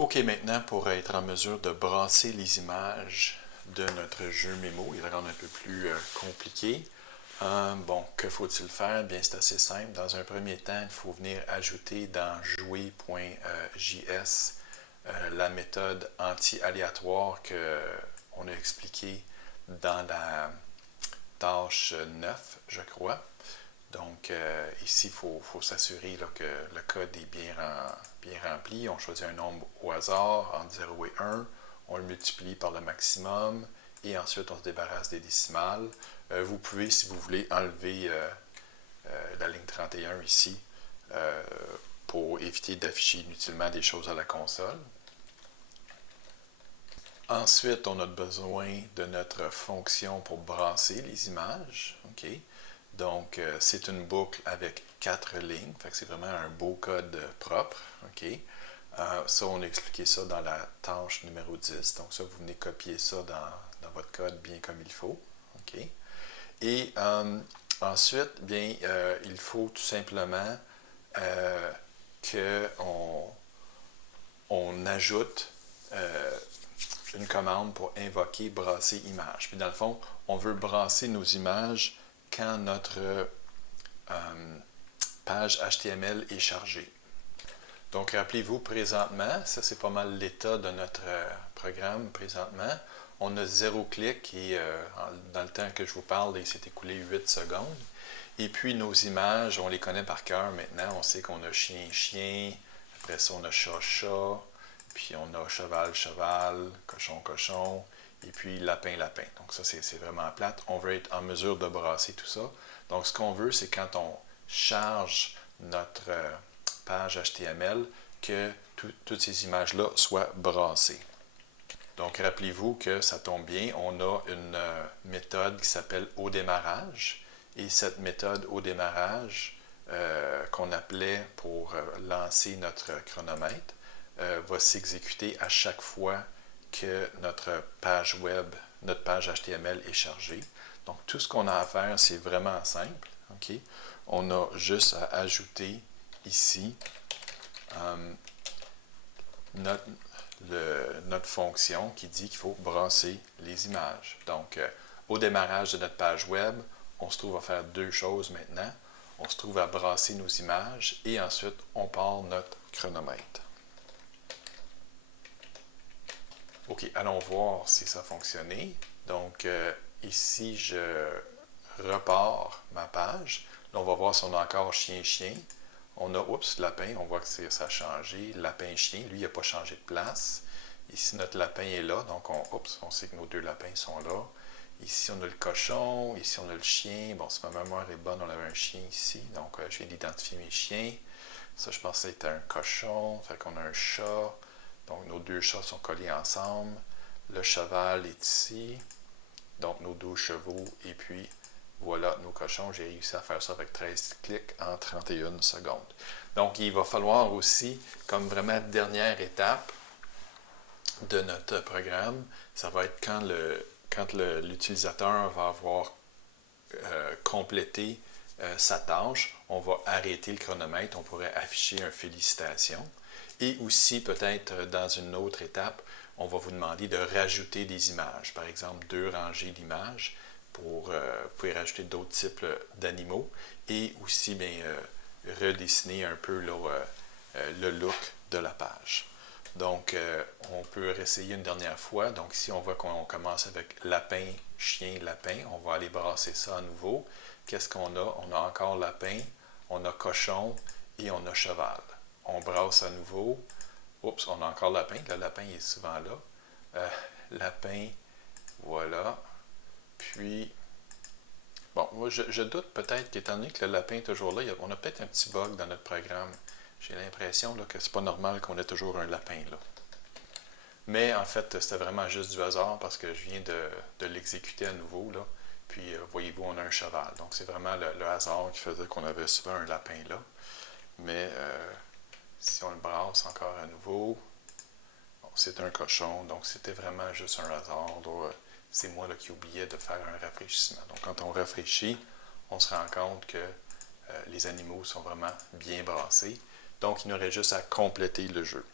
OK, maintenant, pour être en mesure de brasser les images de notre jeu mémo et le rendre un peu plus compliqué, bon, que faut-il faire? Bien, c'est assez simple. Dans un premier temps, il faut venir ajouter dans jouer.js la méthode anti-aléatoire qu'on a expliquée dans la tâche 9, je crois. Donc, ici, il faut s'assurer que le code est bien rempli. On choisit un nombre au hasard entre 0 et 1. On le multiplie par le maximum. Et ensuite, on se débarrasse des décimales. Vous pouvez, si vous voulez, enlever la ligne 31 ici pour éviter d'afficher inutilement des choses à la console. Ensuite, on a besoin de notre fonction pour brasser les images. OK? Donc, c'est une boucle avec 4 lignes. Fait que c'est vraiment un beau code propre. OK? Ça, on a expliqué ça dans la tâche numéro 10. Donc, ça, vous venez copier ça dans votre code bien comme il faut. OK? Et ensuite, bien, il faut tout simplement qu'on ajoute une commande pour invoquer brasser image. Puis dans le fond, on veut brasser nos images quand notre page HTML est chargée. Donc, rappelez-vous, présentement, ça c'est pas mal l'état de notre programme présentement. On a 0 clic et dans le temps que je vous parle, il s'est écoulé 8 secondes. Et puis, nos images, on les connaît par cœur maintenant. On sait qu'on a chien, après ça, on a chat, puis on a cheval, cochon, et puis lapin. Donc ça, c'est vraiment plate. On veut être en mesure de brasser tout ça. Donc ce qu'on veut, c'est quand on charge notre page HTML, que toutes ces images-là soient brassées. Donc rappelez-vous que ça tombe bien, on a une méthode qui s'appelle au démarrage. Et cette méthode au démarrage, qu'on appelait pour lancer notre chronomètre, va s'exécuter à chaque fois que notre page web, notre page HTML est chargée. Donc, tout ce qu'on a à faire, c'est vraiment simple. Okay? On a juste à ajouter ici notre fonction qui dit qu'il faut brasser les images. Donc, au démarrage de notre page web, on se trouve à faire deux choses maintenant. On se trouve à brasser nos images et ensuite, on part notre chronomètre. OK, allons voir si ça a fonctionné. Donc, ici, je repars ma page. Là, on va voir si on a encore chien. On a, lapin, on voit que ça a changé. Lapin-chien, lui, il n'a pas changé de place. Ici, notre lapin est là, donc on sait que nos deux lapins sont là. Ici, on a le cochon. Ici, on a le chien. Bon, si ma mémoire est bonne, on avait un chien ici. Donc, je viens d'identifier mes chiens. Ça, je pensais que c'était un cochon. Fait qu'on a un chat. Donc, nos deux chats sont collés ensemble. Le cheval est ici. Donc, nos deux chevaux. Et puis, voilà nos cochons. J'ai réussi à faire ça avec 13 clics en 31 secondes. Donc, il va falloir aussi, comme vraiment dernière étape de notre programme, ça va être quand l'utilisateur va avoir complété sa tâche, on va arrêter le chronomètre, on pourrait afficher un félicitations. Et aussi, peut-être dans une autre étape, on va vous demander de rajouter des images. Par exemple, 2 rangées d'images. Vous pouvez rajouter d'autres types d'animaux. Et aussi, bien, redessiner un peu le look de la page. Donc, on peut réessayer une dernière fois. Donc, ici, on voit qu'on commence avec lapin, chien, lapin. On va aller brasser ça à nouveau. Qu'est-ce qu'on a? On a encore lapin, on a cochon et on a cheval. On brasse à nouveau. Oups, on a encore lapin. Le lapin est souvent là. Lapin, voilà. Puis, bon, moi, je doute peut-être qu'étant donné que le lapin est toujours là, on a peut-être un petit bug dans notre programme. J'ai l'impression que c'est pas normal qu'on ait toujours un lapin là. Mais en fait, c'était vraiment juste du hasard parce que je viens de l'exécuter à nouveau là. Puis, voyez-vous, on a un cheval. Donc, c'est vraiment le hasard qui faisait qu'on avait souvent un lapin là. Mais si on le brasse encore à nouveau, bon, c'est un cochon. Donc, c'était vraiment juste un hasard. C'est moi là, qui oubliais de faire un rafraîchissement. Donc, quand on rafraîchit, on se rend compte que les animaux sont vraiment bien brassés. Donc, il nous reste juste à compléter le jeu.